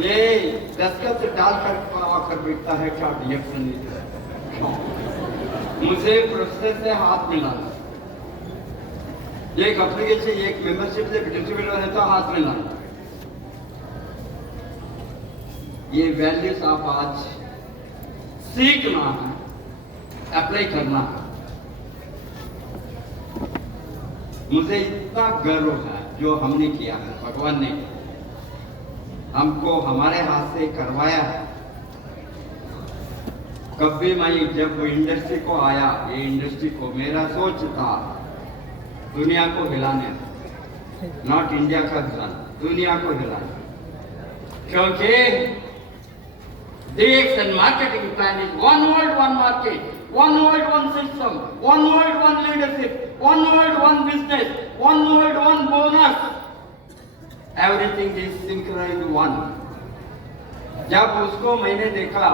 ये दस्तखत डालकर आकर बैठता है क्या रिएक्शन? मुझे प्रोसेस से हाथ मिलाना, एक एप्लीकेशन एक मेंबरशिप से डिस्ट्रीब्यूटर रहता हाथ मिलाना, ये वैल्यूज आप आज सीखना है, अप्लाई करना है। मुझे इतना गर्व है जो हमने किया है, भगवान ने हमको हमारे हाथ से करवाया है। कभी मैं जब इंडस्ट्री को आया, ये इंडस्ट्री को मेरा सोच था दुनिया को हिलाने, नॉट इंडिया का हिलाना, दुनिया को हिलाना, क्योंकि DXN marketing plan is one world, one market, one world, one system, one world, one leadership, one world, one business, one world, one bonus. Everything is synchronized one. जब उसको मैंने देखा,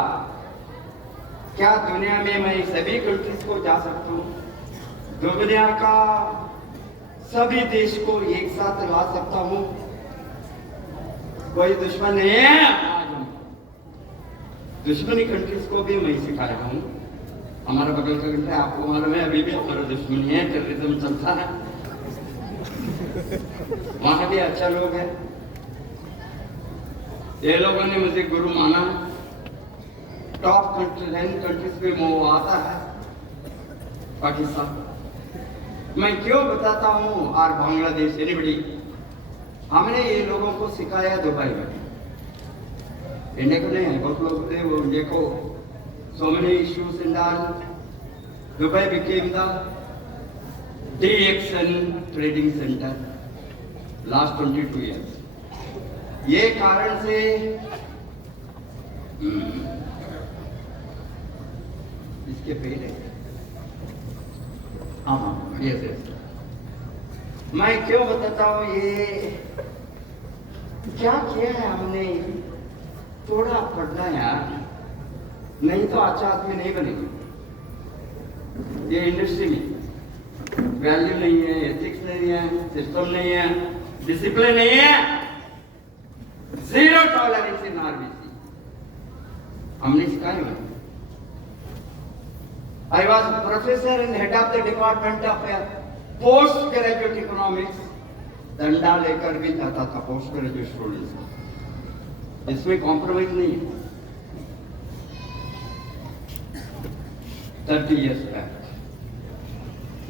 क्या दुनिया में मैं सभी कंट्रीज को जा सकता हूँ, दुनिया का सभी देश को एक साथ ला सकता हूँ, कोई दुश्मन नहीं है। दुश्मनी कंट्रीज को भी मैं सिखाया हूँ। हमारा बगल का कंट्री आपको मालूम है, अभी भी हमारा दुश्मनी है, टेररिज्म चलता है, वहां भी अच्छा लोग हैं। ये लोगों ने मुझे गुरु माना। टॉप कंट्री 10 कंट्रीज में वो आता है पाकिस्तान। मैं क्यों बताता हूँ, और बांग्लादेश, एनीबडी, हमने ये लोगों को सिखाया दुबई में। इंडिया को नहीं है, बहुत लोग थे वो इंडिया को। So many issues in that Dubai became the DXN trading centre last 22 years। ये कारण से इसके पहले हाँ यस। मैं क्यों बताता हूँ, ये क्या किया है हमने, थोड़ा पढ़ना यार, नहीं तो अच्छा आदमी नहीं बनेगा। ये इंडस्ट्री में वैल्यू नहीं है, एथिक्स नहीं है, सिस्टम नहीं है, डिसिप्लिन नहीं है, जीरो टॉलरेंस इन आरबीसी हमने सिखाया है। I was professor and head of the department of post graduate economics। डंडा लेकर भी जाता था पोस्ट ग्रेजुएट स्टूडेंट्स को, इसमें कॉम्प्रोमाइज नहीं है। 30 years बैक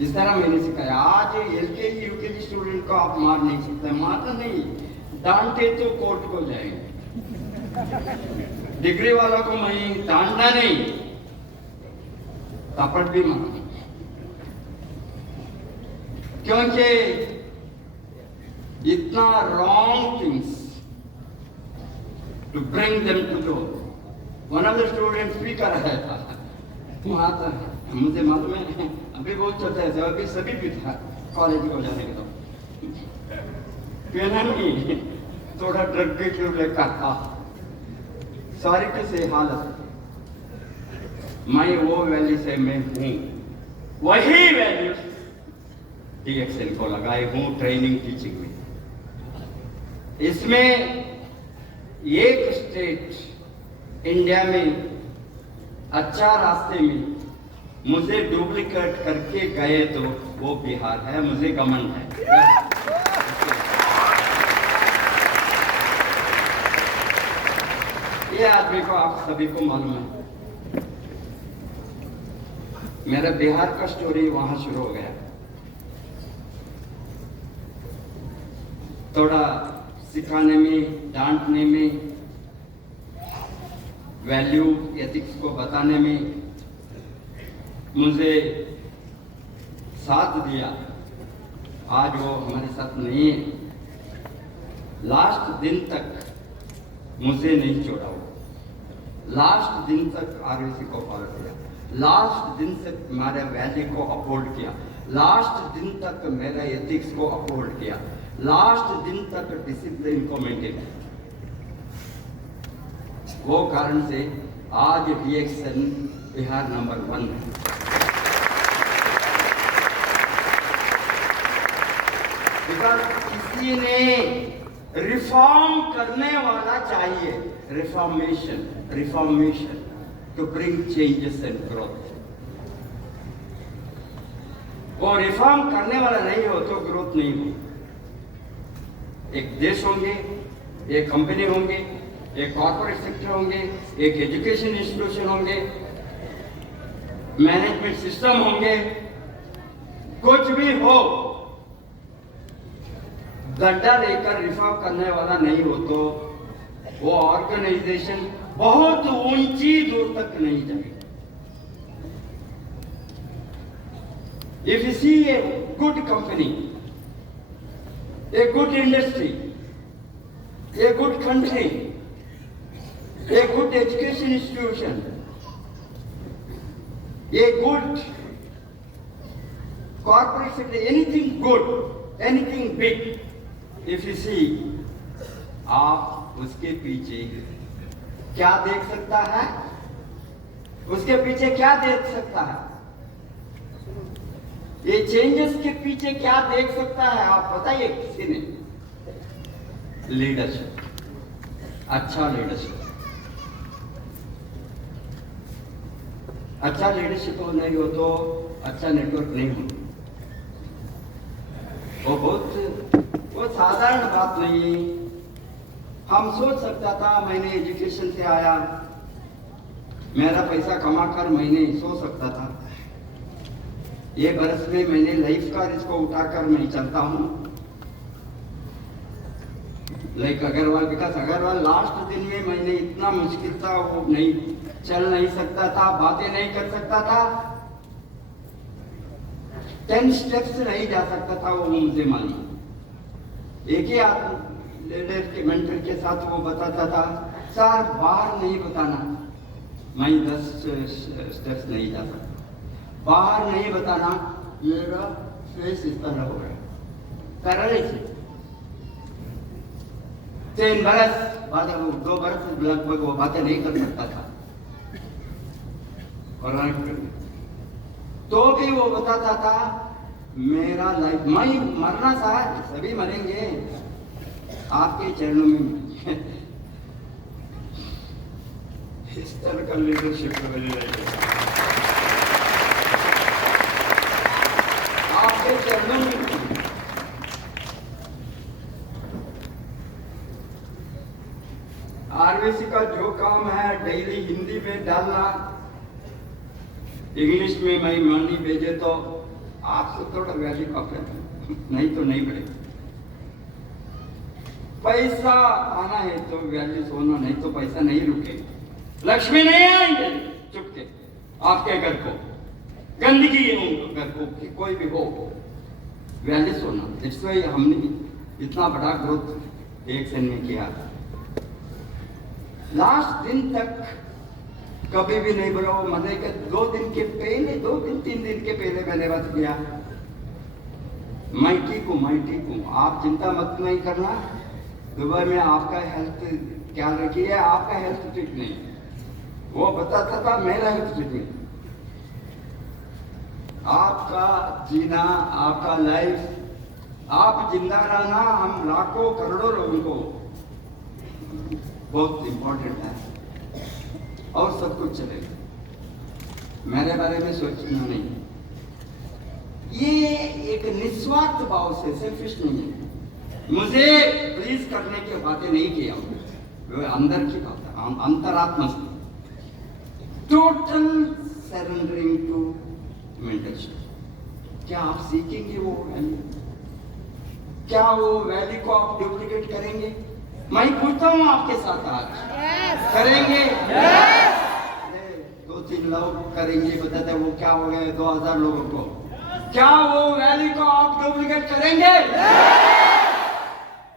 इस तरह मैंने सिखाया। आज LKG UKG स्टूडेंट को आप मार नहीं सकते, मारना नहीं, डांटे तो कोर्ट को जाएंगे। डिग्री वालों को मैं डांटना नहीं, थप्पड़ भी मारना, क्योंकि इतना wrong things to bring them to know। one of the students speaker है था, वहाँ था, मुझे मालूम है, अभी बहुत चलता है, अभी सभी भी था कॉलेज को जाने के तो पहना नहीं, थोड़ा ड्रग के क्यों लेकर था। सॉरी टू से हालत, मैं वो वैल्यू से मैं हूँ, वही वैल्यू DXN को लगाए हूँ ट्रेनिंग टीचिंग में। इसमें एक स्टेट इंडिया में अच्छा रास्ते में मुझे डुप्लीकेट करके गए तो वो बिहार है, मुझे घमंड है। ये आदमी को आप सभी को मालूम है, मेरा बिहार का स्टोरी वहां शुरू हो गया। थोड़ा सिखाने में, डांटने में, वैल्यू एथिक्स को बताने में मुझे साथ दिया। आज वो हमारे साथ नहीं है। लास्ट दिन तक मुझे नहीं छोड़ा वो, लास्ट दिन तक आरबीसी को फॉलो किया, लास्ट दिन तक मेरे वैल्यू को अपहोल्ड किया, लास्ट दिन तक मेरे एथिक्स को अपहोल्ड किया, लास्ट दिन तक डिसिप्लिन को मेंटेन किया। वो कारण से आज DXN बिहार नंबर 1 है। बिकॉज किसी ने रिफॉर्म करने वाला चाहिए, reformation to bring changes and growth. वो रिफॉर्म करने वाला नहीं हो तो ग्रोथ नहीं हो। एक देश होंगे, एक कंपनी होंगे, एक कॉर्पोरेट सेक्टर होंगे, एक एजुकेशन इंस्टीट्यूशन होंगे, मैनेजमेंट सिस्टम होंगे, कुछ भी हो, गड्ढा लेकर रिफॉर्म करने वाला नहीं हो तो वो ऑर्गेनाइजेशन बहुत ऊंची दूर तक नहीं जाएगी। If you see a good company, a good industry, a good country, a good education institution, a good corporate sector, anything good, anything big, if you see, आप उसके पीछे क्या देख सकता है? उसके पीछे क्या देख सकता है? ये चेंजेस के पीछे क्या देख सकता है? आप बताइए किसी ने? लीडरशिप, अच्छा लीडरशिप, अच्छा लीडरशिप हो नहीं हो तो अच्छा नेटवर्क नहीं हो। वो साधारण बात नहीं। हम सोच सकता था मैंने एजुकेशन से आया, मेरा पैसा कमा कर मैंने सो सकता था, ये बरस में मैंने लाइफ का रिस्क उठाकर मैं चलता हूँ। लाइक अग्रवाल, विकास अग्रवाल, लास्ट दिन में मैंने इतना मुश्किल था, वो नहीं चल नहीं सकता था, बातें नहीं कर सकता था, 10 स्टेप्स नहीं जा सकता था। वो मुझे मानी एक ही आदमी लीडर के मेंटर के साथ वो बताता था, सर बाहर नहीं बताना, मैं 10 स्टेप्स नहीं जा सकता, बाहर नहीं बताना, मेरा फेस इस तरह हो गया, पैरालिसिस। 3 बरस बाद, 2 बरस लगभग वो बातें नहीं कर सकता था। तो भी वो बताता था मेरा लाइफ, मैं मरना साहब, सभी मरेंगे, आपके चरणों में। इस तरह का लीडरशिप आपके चरणों में। आरबीसी का जो काम है डेली हिंदी में डालना, इंग्लिश में मैं मनी भेजे तो आपको थोड़ा वैल्यू का नहीं तो नहीं बढ़ेगा। पैसा आना है तो वैल्यू होना, नहीं तो पैसा नहीं रुकेगा। लक्ष्मी नहीं आएंगे चुपके आपके घर को, गंदगी हो घर को, कि कोई भी हो, वैल्यू होना। इसलिए हमने इतना बड़ा ग्रोथ एक सेन में किया। लास्ट दिन तक कभी भी नहीं बोला। वो मजे के 2 दिन के पहले, 2 दिन 3 दिन के पहले मैंने बात किया, मैं ठीक हूँ, मैं ठीक हूँ, आप चिंता मत नहीं करना, दुबई में आपका हेल्थ ख्याल रखिए, आपका हेल्थ ठीक नहीं। वो बताता था मेरा हेल्थ ठीक नहीं। आपका जीना, आपका लाइफ, आप जिंदा रहना, हम लाखों करोड़ों लोगों को बहुत इंपॉर्टेंट है, और सब कुछ चलेगा। मेरे बारे में सोचना नहीं। ये एक निस्वार्थ भाव से, सेल्फिश नहीं है, मुझे प्लीज करने की बातें नहीं किया, वो अंदर की बात है, अंतरात्मा से टोटल सरेंडरिंग टू मेंटरशिप। क्या आप सीखेंगे वो वैल्यू? क्या वो वैल्यू को आप डुप्लीकेट करेंगे? मैं पूछता हूँ आपके साथ आज करेंगे? 2-3 लोग करेंगे, बताते वो क्या हो गए 2000 लोगों को। क्या वो वैल्यू को आप डुप्लीकेट करेंगे?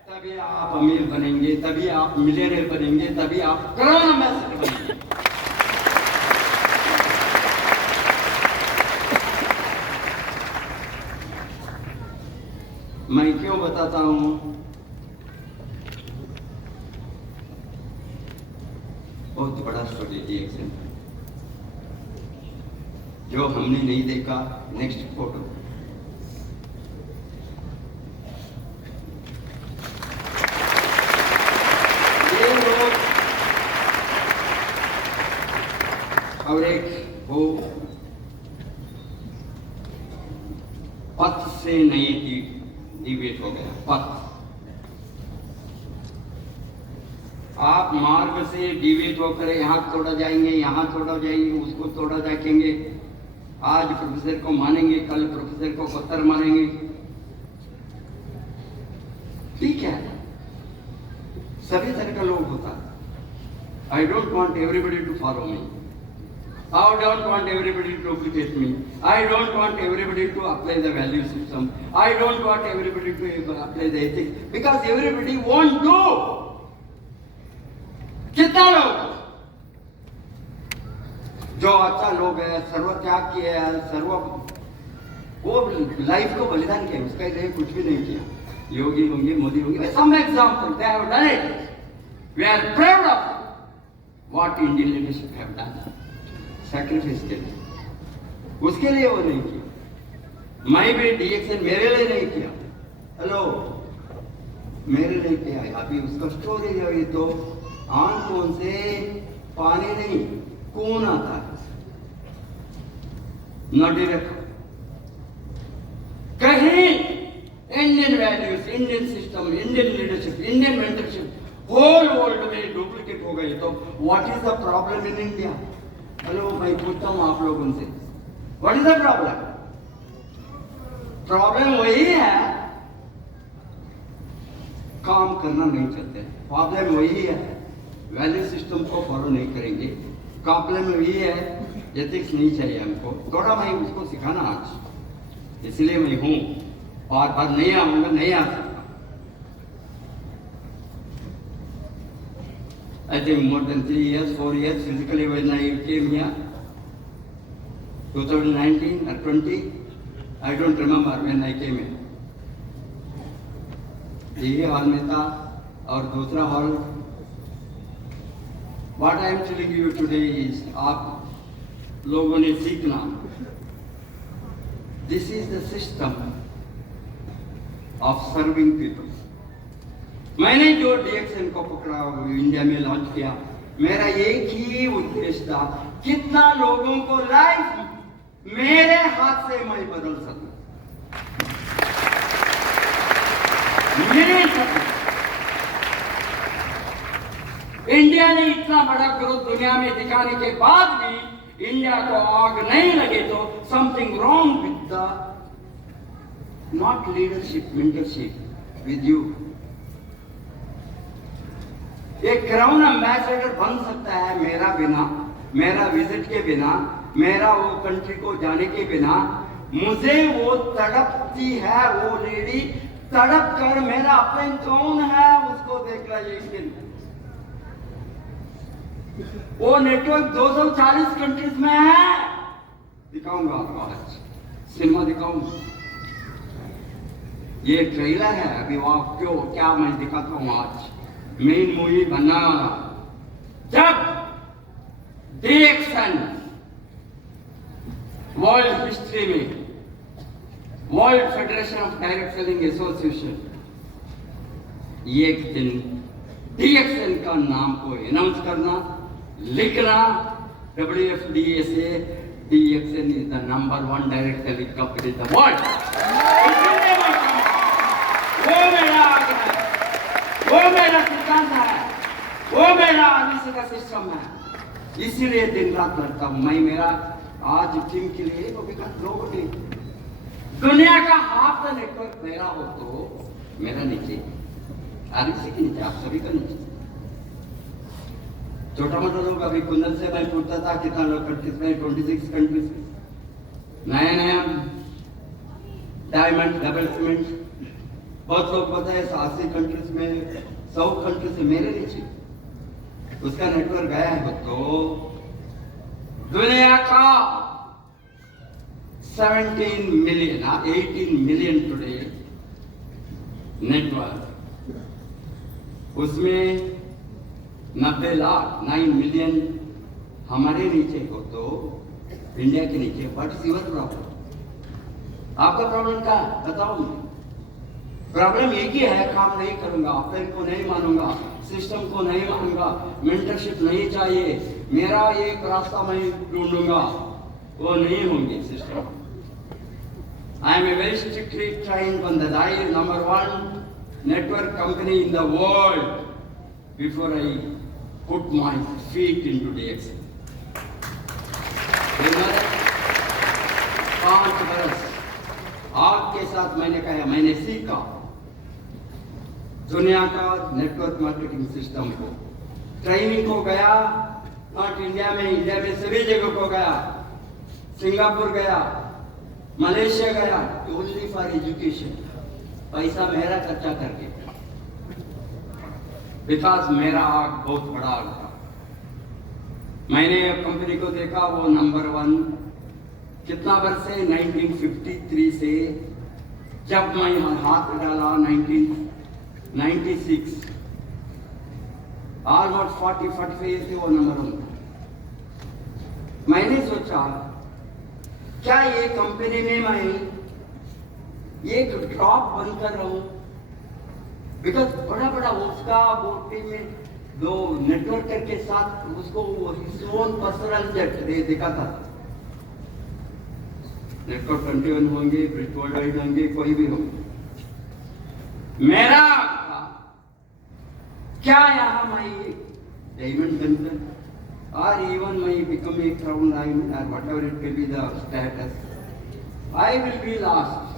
तभी आप अमीर बनेंगे, तभी आप मिलियनेयर बनेंगे, तभी आप करोड़ों में बनेंगे। मैं क्यों बताता हूं? बहुत बड़ा स्टोरी एक से जो हमने नहीं देखा। Next photo. से नहीं डिवेट हो गया। पथ, आप मार्ग से डिवेट होकर यहाँ तोड़ा जाएंगे, यहाँ तोड़ा जाएंगे, उसको तोड़ा जाएंगे। आज प्रोफेसर को मानेंगे, कल प्रोफेसर को पत्थर मारेंगे। ठीक है, सभी तरह का लोग होता है। I don't want everybody to follow me. I don't want everybody to duplicate me. I don't want everybody to apply the value system. I don't want everybody to apply the ethics, because everybody won't do. कितना लोग जो अच्छा लोग है, सर्व त्याग किया है, सर्व वो लाइफ को बलिदान किया, उसका लिए कुछ भी नहीं किया। योगी होंगे, मोदी होंगे, some example they have done it. We are proud of what Indian leadership have done. Sacrifice के लिए, उसके लिए वो नहीं किया। मैं भी DXN मेरे लिए नहीं किया, हेलो मेरे लिए किया। अभी उसका स्टोरी है, तो आंखों से पानी नहीं कौन आता है, न डायरेक्ट कहीं Indian values, Indian system, Indian leadership, Indian mentorship whole world में डुप्लीकेट हो गई, तो what is the problem in India? Hello, मैं पूछता हूं आप लोगों से, what is the problem? Problem वही है, काम करना नहीं चाहते। प्रॉब्लम वही है, वैल्यू सिस्टम को फॉलो नहीं करेंगे। प्रॉब्लम वही है, एथिक्स नहीं चाहिए हमको। थोड़ा मैं उसको सिखाना आज, इसलिए मैं हूं, और बार नहीं आऊंगा, नहीं आ सकता। I think more than 3 years, 4 years physically when I came here, 2019 or 20, I don't remember when I came here. ये हॉल में था और दूसरा hall. What I am telling you today is, आप लोगों ने सीखना, this is the system of serving people. मैंने जो DXN को पकड़ा, इंडिया में लॉन्च किया, मेरा एक ही उद्देश्य था, कितना लोगों को लाइफ मेरे हाथ से मैं बदल सकूं। इंडिया ने इतना बड़ा ग्रोथ दुनिया में दिखाने के बाद भी इंडिया को आग नहीं लगे, तो something wrong with the not leadership, mentorship with you. एक क्राउन एम्बेसडर बन सकता है मेरा बिना, मेरा विजिट के बिना, मेरा वो कंट्री को जाने के बिना। मुझे वो तड़पती है, वो लेडी तड़प कर, मेरा अपन कौन है उसको देख ला। ये वो नेटवर्क 240 कंट्रीज में है, दिखाऊंगा आपको आज, सिनेमा दिखाऊंगा। ये ट्रेलर है, अभी वहां क्यों क्या मैं दिखाता हूं आज। मेन मूवी बनना वाला, जब DXN वर्ल्ड हिस्ट्री में, world federation of direct selling association एक दिन DXN का नाम को अनाउंस करना, लिखना, WFDSA, DXN is the #1 direct selling company in the world. वो मेरा आग्रह है, वो मेरा सिद्धांत है, वो मेरा आदर्श का सिस्टम है। इसीलिए दिन रात लड़ता हूं मैं। मेरा आज टीम के लिए वो विकास लोगों के दुनिया का हाफ द नेटवर्क मेरा हो, तो मेरा नीचे, आदित्य के नीचे, आप सभी का नीचे। छोटा मोटा लोग, अभी कुंदन से मैं पूछता था कितना लोग कंट्रीज में, 26 कंट्रीज में, नया नया डायमंड, डबल सीमेंट, बहुत लोग पता है 80 कंट्रीज में, 100 कंट्रीज से मेरे नीचे उसका नेटवर्क गया है। तो दुनिया का 17 मिलियन, 18 मिलियन टुडे नेटवर्क, उसमें 90 लाख 9 मिलियन हमारे नीचे हो, तो इंडिया के नीचे। What is your problem? आपका प्रॉब्लम क्या बताओ मुझे। प्रॉब्लम एक ही है, काम नहीं करूंगा, अपने को नहीं मानूंगा, सिस्टम को नहीं मानूंगा, मेंटरशिप नहीं चाहिए, मेरा एक रास्ता मैं ढूंढूंगा, वो नहीं होंगे system. I am a very strictly trained one that I am number one network company in the world before I put my feet into DXN. You know that? 5 बरस आपके साथ मैंने कहा, मैंने सीखा दुनिया का नेटवर्क मार्केटिंग सिस्टम को, ट्रेनिंग को गया, नॉट इंडिया में सभी जगह को गया, सिंगापुर गया, मलेशिया गया, ओनली फॉर एजुकेशन, पैसा मेरा खर्चा करके, बिकॉज मेरा आग बहुत बड़ा आग था। मैंने कंपनी को देखा, वो नंबर 1 कितना वर्ष से 1953 से जब मैं हाथ डाला 1996, ऑलमोस्ट 40-45 ईयर से वो नंबर 1 था। मैंने सोचा क्या ये कंपनी में मैं एक ड्रॉप बनकर रहूं, बिकॉज बड़ा बड़ा उसका वो टीम में जो नेटवर्कर के साथ उसको वो हिज ओन पर्सनल जेट दिखाता था। नेटवर्क 21 होंगे, ब्रिज वर्ल्ड वाइड होंगे, कोई भी होंगे, मेरा था क्या यहाँ मैं डायमंड बनकर or even may become a crown diamond or whatever it may be the status, I will be lost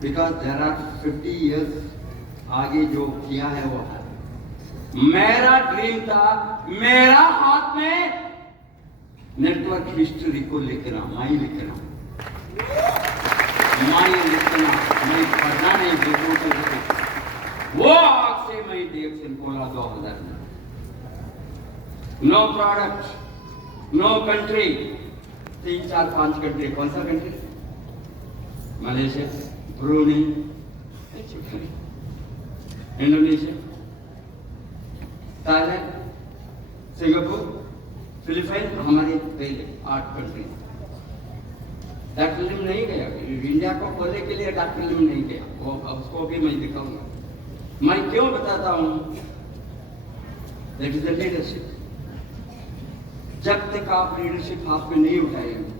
because there are 50 years आगे जो किया है वो मेरा ड्रीम था। मेरा हाथ में नेटवर्क हिस्ट्री को लिखना, मैं लिखना, मैं पढ़ना नहीं, देखो तो वो आग से मैं DXN खोला 2000 में। No product, no country, 3-4-5 country. कौन सा country? Malaysia, Brunei, Indonesia, Thailand, Singapore, Philippines, हमारे पहले 8 कंट्री। डॉक्टर फिल्म नहीं गया, इंडिया को खोलने के लिए डॉक्टर फिल्म नहीं गया, वो उसको भी मैं दिखाऊंगा। मैं क्यों बताता हूं? That is the leadership. जब तक आप लीडरशिप हाथ में नहीं उठाएंगे,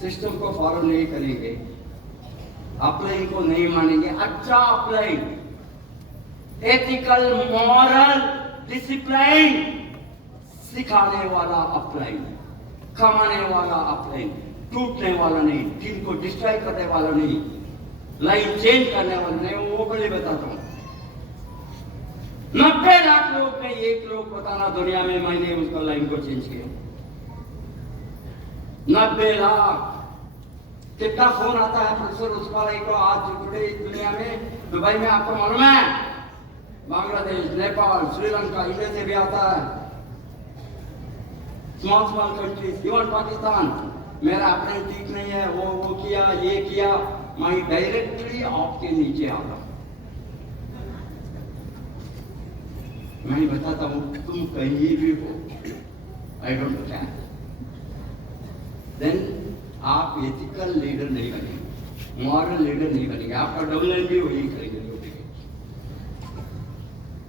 सिस्टम को फॉलो नहीं करेंगे, अपलाइन को नहीं मानेंगे, अच्छा अपलाइन, एथिकल, मॉरल, डिसिप्लिन सिखाने वाला अपलाइन, कमाने वाला अपलाइन, टूटने वाला नहीं, टीम को डिस्ट्रॉय करने वाला नहीं, लाइन चेंज करने वाला नहीं। वो पहले बताता हूं, 90 लाख लोग में 1 लोग बताना दुनिया में मैंने उसका लाइन को चेंज किया। 90 लाख। कितना फोन आता है प्रोफेसर उस वाले को आज टुडे दुनिया में, दुबई में आपको मालूम है, बांग्लादेश, नेपाल, श्रीलंका, इंडिया से भी आता है, स्मॉल कंट्रीज, इवन पाकिस्तान। मेरा अपने ठीक नहीं है, वो किया, ये किया, मैं डायरेक्टली आपके नीचे आ रहा हूं। मैं बताता हूं, तुम कहीं भी हो, आई डोंट केयर, देन आप एथिकल लीडर नहीं बनेंगे, मॉरल लीडर नहीं बनेंगे, आपका डबल एम भी वही करेंगे।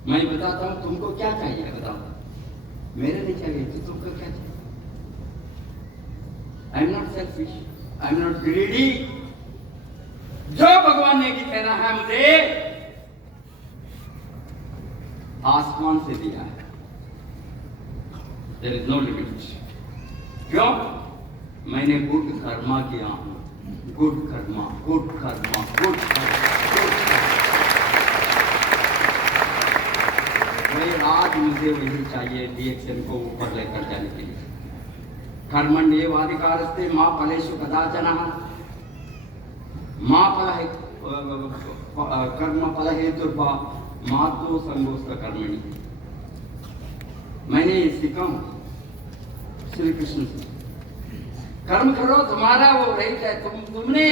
मैं बताता हूं तुमको क्या चाहिए, बताओ। मेरे नहीं चाहिए तो तुमको क्या चाहिए? I am not selfish, I am not greedy. जो भगवान ने की कहना है मुझे, आसमान से दिया है, देयर इज नो लिमिट। क्यों? मैंने गुड कर्मा किया, good Karma, good Karma, good वही आज मुझे वही चाहिए DXN को ऊपर लेकर जाने के लिए। कर्मण्येवाधिकारस्ते मा फलेषु कदाचन मा फल कर्म फल हेतुर्भा मातो संगोस्त कर्मणि। मैंने ये सीखा श्री कृष्ण से, कर्म करो, तुम्हारा वो राइट है। तुमने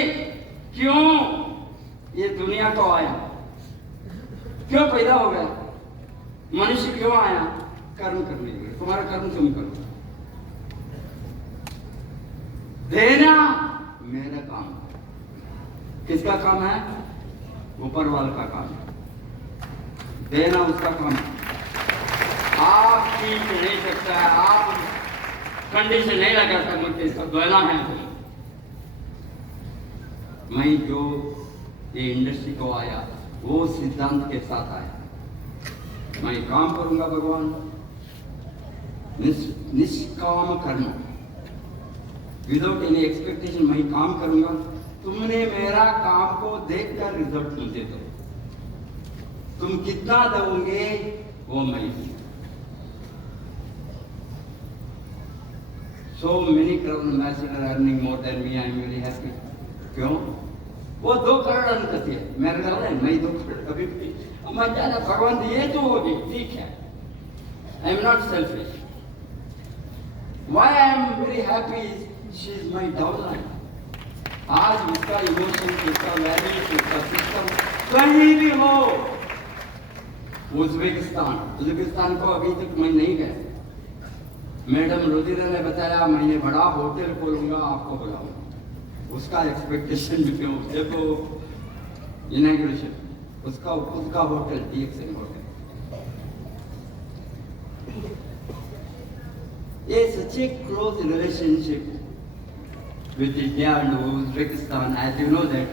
क्यों ये दुनिया को आया, क्यों पैदा हो गया, मनुष्य क्यों आया? कर्म करने के लिए। तुम्हारा कर्म तुम करो। देना मेरा काम है। किसका काम है? ऊपर वाले का काम है। देना उसका काम है। आप चीज नहीं सकता है, आप कंडीशन नहीं लगा सकते, सब देना है। मैं जो ये इंडस्ट्री को आया वो सिद्धांत के साथ आया। मैं काम करूंगा भगवान, निष्काम कर्म, विदाउट एनी एक्सपेक्टेशन मैं काम करूंगा। तुमने मेरा काम को देखकर रिजल्ट मुझे दो, तुम कितना दोगे वो मैं। So many crowd ambassadors are earning more than me. I am very happy. क्यों? वो 2 करोड़ अर्न करती है, मेरे डाल है, मैं 2 करोड़ कभी भी मैं जाना भगवान ये तो होगी, ठीक है। I am not selfish. Why I am very happy is she is my downline. आज उसका इमोशन, उसका वैल्यू, उसका सिस्टम कहीं भी हो, उज्बेकिस्तान को अभी तक मैं नहीं गया। मैडम रुधिरा ने बताया मैंने बड़ा होटल खोलूंगा, आपको बुलाऊंगा। उसका एक्सपेक्टेशन भी क्यों, देखो इनॉग्रेशन उसका खुद का होटल, DXN होटल। ये such a close relationship with India and Uzbekistan. As you know that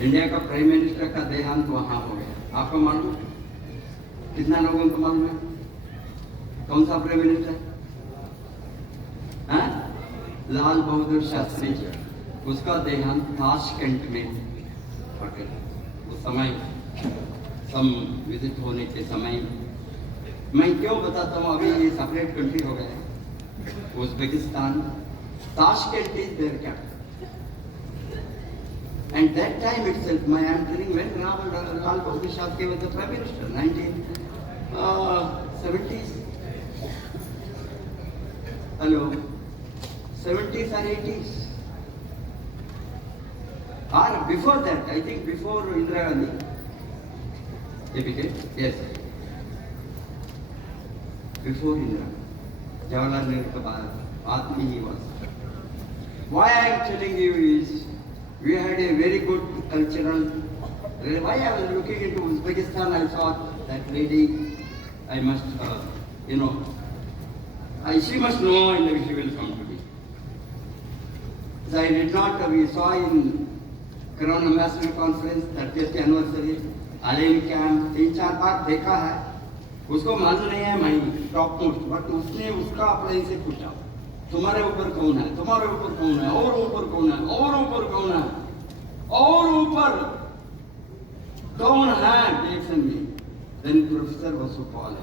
India का प्राइम मिनिस्टर का देहांत वहां हो गया। आपको मालूम? कितना लोगों को मालूम है? कौन सा प्राइम मिनिस्टर? लाल बहादुर शास्त्री जी, उसका देहांत ताशकंद में हो गया। उस समय सम विजिट होने के समय, मैं क्यों बताता हूँ, अभी ये सेपरेट कंट्री हो गया है Uzbekistan. Tashkent is their capital, and that time itself मैं I am telling when Lal Bahadur Shastri was the prime minister 1970s, hello 70s or 80s, or before that, I think before Indira Gandhi he became, yes, before Indira, Jawaharlal Nehru ke baad he was. Why I am telling you is we had a very good cultural, why I was looking into Uzbekistan, I thought that lady, I must she must know and she will come to me. So I did not, we saw in Crown Ambassador Conference 30th anniversary, Alain Camp, 3-4 बार देखा है, उसको मालूम नहीं है मैं top most, but उसने उसका अपने से पूछा तुम्हारे ऊपर कौन है, तुम्हारे ऊपर कौन है, और ऊपर कौन है, और ऊपर कौन है, और ऊपर कौन है, DXN में। Then Professor Vasupal,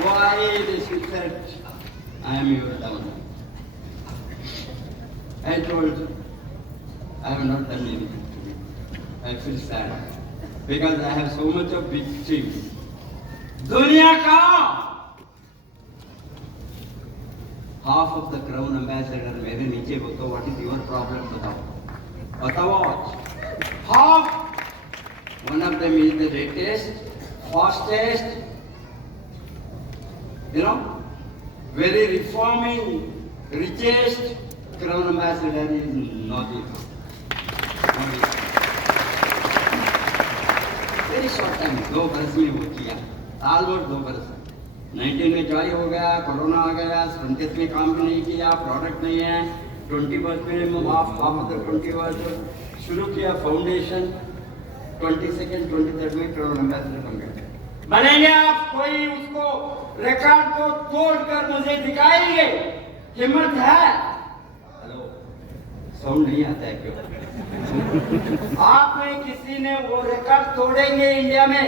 why she said, I am your downline. I told, I have not done anything to me. I feel sad because I have so much of big dreams. दुनिया का half of the Crown Ambassador मेरे नीचे हो, तो what is your problem? बताओ। Half, one of them is the latest, fastest, very reforming, richest Crown Ambassador is not it. Very short time, 2 बरस में वो किया, ऑलमोस्ट 2 बरस। 19 में ज्वाइन हो गया, कोरोना आ गया, 20 में काम भी नहीं किया, प्रोडक्ट नहीं है। 21 में हाफ ऑफ द 21 शुरू किया फाउंडेशन, 22nd 23rd में क्राउन एम्बेसडर बन गए। बनेंगे आप, कोई उसको रिकॉर्ड को तोड़कर मुझे दिखाएंगे, हिम्मत है? हेलो, साउंड नहीं आता है क्यों? आप में किसी ने वो रिकॉर्ड तोड़ेंगे इंडिया में?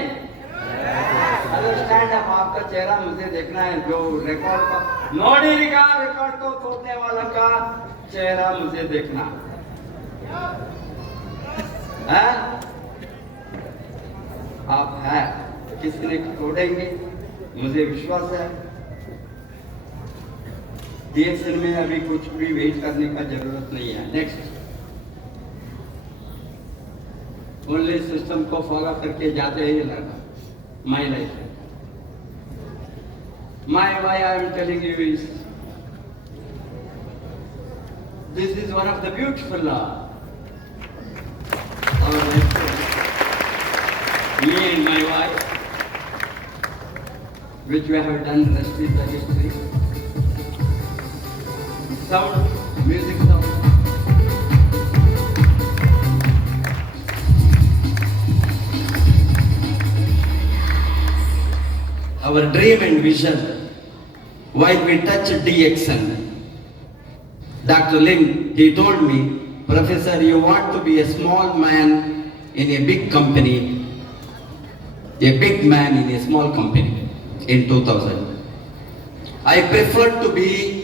हेलो स्टैंड अप, आपका चेहरा मुझे देखना है, जो रिकॉर्ड का नोडी रिकॉर्ड को तोड़ने वाला का चेहरा मुझे देखना है। आप है, किसी ने तोड़ेंगे, मुझे विश्वास है। DXN में अभी कुछ भी वेट करने का जरूरत नहीं है। नेक्स्ट, ओनली सिस्टम को फॉलो करके जाते ही लगा। My life, my why I am telling you is, this is one of the beautiful our life. Me and my wife, which we have done, rest is the history. Sound, music sound. Our dream and vision while we touch DXN. Dr. Lin, he told me, Professor, you want to be a small man in a big company, a big man in a small company in 2000. I prefer to be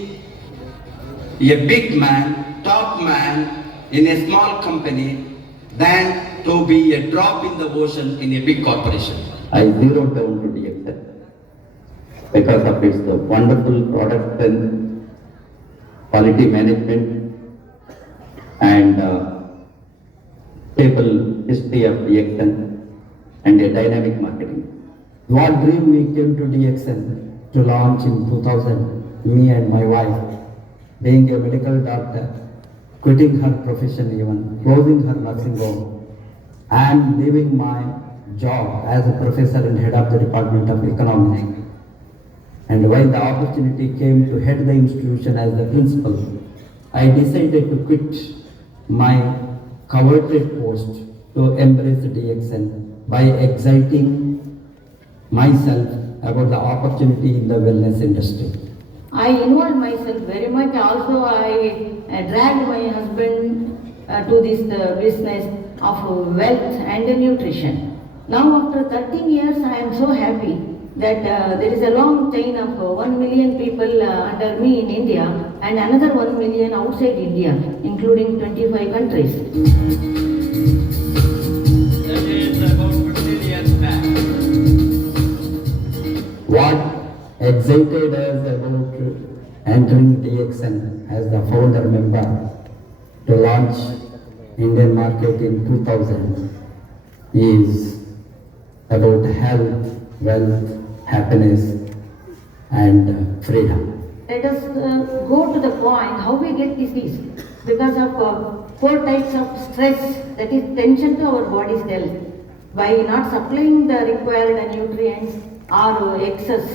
a big man, top man in a small company than to be a drop in the ocean in a big corporation. I zeroed down to DXN because of its wonderful product and quality management and stable history of DXN and a dynamic marketing. What dream we came to DXN to launch in 2000, me and my wife, being a medical doctor, quitting her profession even, closing her nursing home, and leaving my job as a professor and head of the Department of Economics. And when the opportunity came to head the institution as the principal, I decided to quit my coveted post to embrace DXN by exciting myself about the opportunity in the wellness industry. I involved myself very much. Also, I dragged my husband to this business of wealth and nutrition. Now, after 13 years, I am so happy that there is a long chain of 1 million people under me in India and another 1 million outside India, including 25 countries. That is about 15 years back. What excited us about entering DXN as the founder member to launch Indian market in 2000 is about health, wealth, happiness and freedom. Let us go to the point how we get disease because of 4 types of stress, that is tension to our body's health. By not supplying the required nutrients or excess,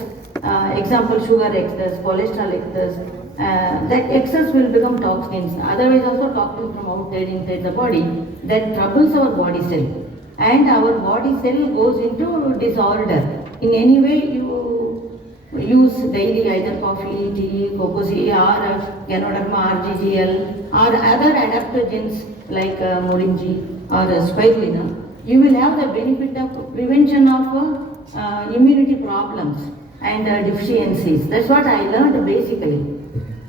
example sugar excess, cholesterol excess, that excess will become toxins. Otherwise also toxins from outside inside the body that troubles our body cell. And our body cell goes into disorder. In any way you use daily either coffee, tea, cocoa or Ganoderma, RGGL or other adaptogens like Morinji or Spirulina, you will have the benefit of prevention of immunity problems and deficiencies. That's what I learned basically.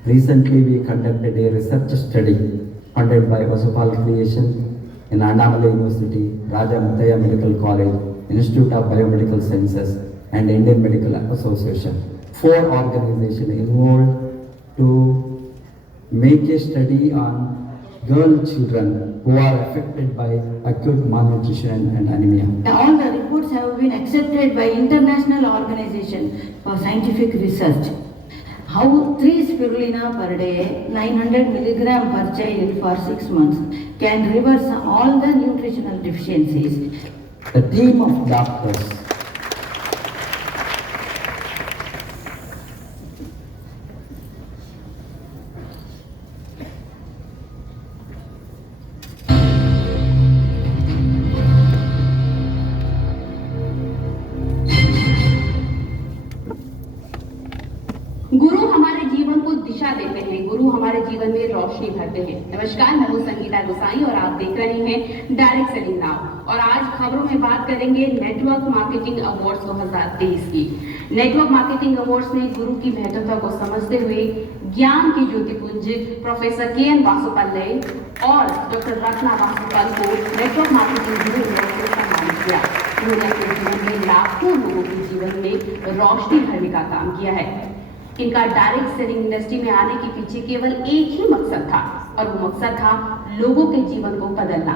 Recently we conducted a research study funded by Vasupal Creation in Annamalai University, Raja Muttaya Medical College, Institute of Biomedical Sciences and Indian Medical Association. 4 organizations involved to make a study on girl children who are affected by acute malnutrition and anemia. All the reports have been accepted by international organization for scientific research. How 3 spirulina per day, 900 milligram per child for 6 months can reverse all the nutritional deficiencies. The team of doctors गुरु हमारे जीवन को दिशा देते हैं, गुरु हमारे जीवन में रोशनी भरते हैं। नमस्कार, मैं हूं संगीता गोसाई और आप देख रहे हैं डायरेक्ट सेलिंग नाउ। और आज खबरों में बात करेंगे नेटवर्क मार्केटिंग अवार्ड्स 2023 की। नेटवर्क मार्केटिंग अवार्ड्स ने गुरु की महत्वता को समझते हुए ज्ञान की ज्योतिपुंज प्रोफेसर के.एन. वासुपल्ले और डॉक्टर रत्ना वासुपल को नेटवर्क मार्केटिंग गुरु से सम्मानित किया। उन्होंने अपने जीवन में लाखों लोगों के जीवन में रोशनी भरने का काम किया है। इनका डायरेक्ट सेलिंग इंडस्ट्री में आने के पीछे केवल एक ही मकसद था और वो मकसद था लोगों के जीवन को बदलना।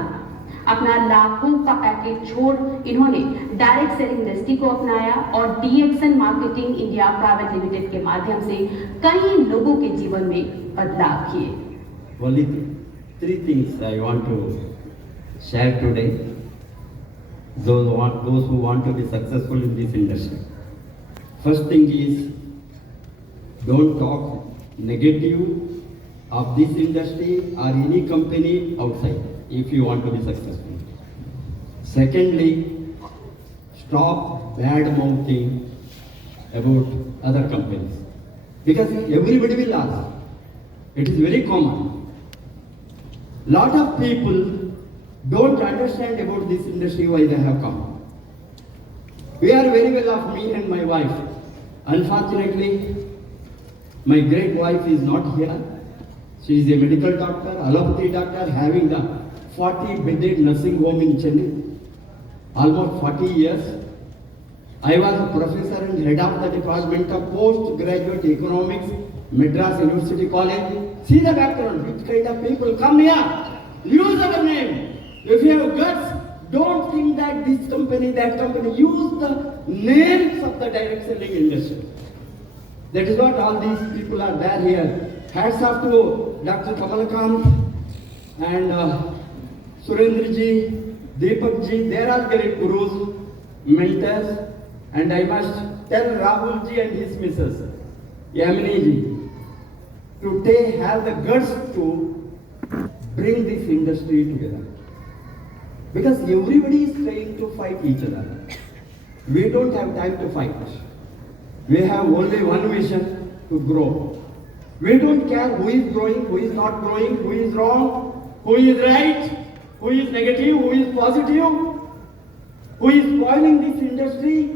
अपना लाखों का पैकेज छोड़ इन्होंने डायरेक्ट सेलिंग इंडस्ट्री को अपनाया और DXN marketing India private limited के माध्यम से कई लोगों के जीवन में बदलाव किए। Only 3 things I want to share today. Those who want to be successful in this industry. First thing is, don't talk negative of this industry or any company outside if you want to be successful. Secondly, stop bad mouthing about other companies because everybody will ask. It is very common. Lot of people don't understand about this industry why they have come. We are very well off, me and my wife. Unfortunately, my great wife is not here. She is a medical doctor, allopathy doctor, having a 40-bedded nursing home in Chennai. Almost 40 years. I was a professor and head of the Department of Postgraduate Economics, Madras University College. See the background, which kind of people come here. Use our name. If you have guts, don't think that this company, that company. Use the names of the direct selling industry. That is what all these people are there here. Hats off to Dr. Kamalakant and Surendra ji, Deepak ji. They are great gurus, mentors. And I must tell Rahul ji and his missus, Yamini ji, to have the guts to bring this industry together. Because everybody is trying to fight each other. We don't have time to fight. We have only one vision, to grow. We don't care who is growing, who is not growing, who is wrong, who is right, who is negative, who is positive, who is spoiling this industry.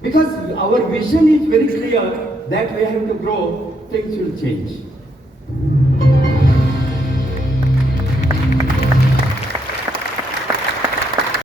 Because our vision is very clear that we have to grow, things will change.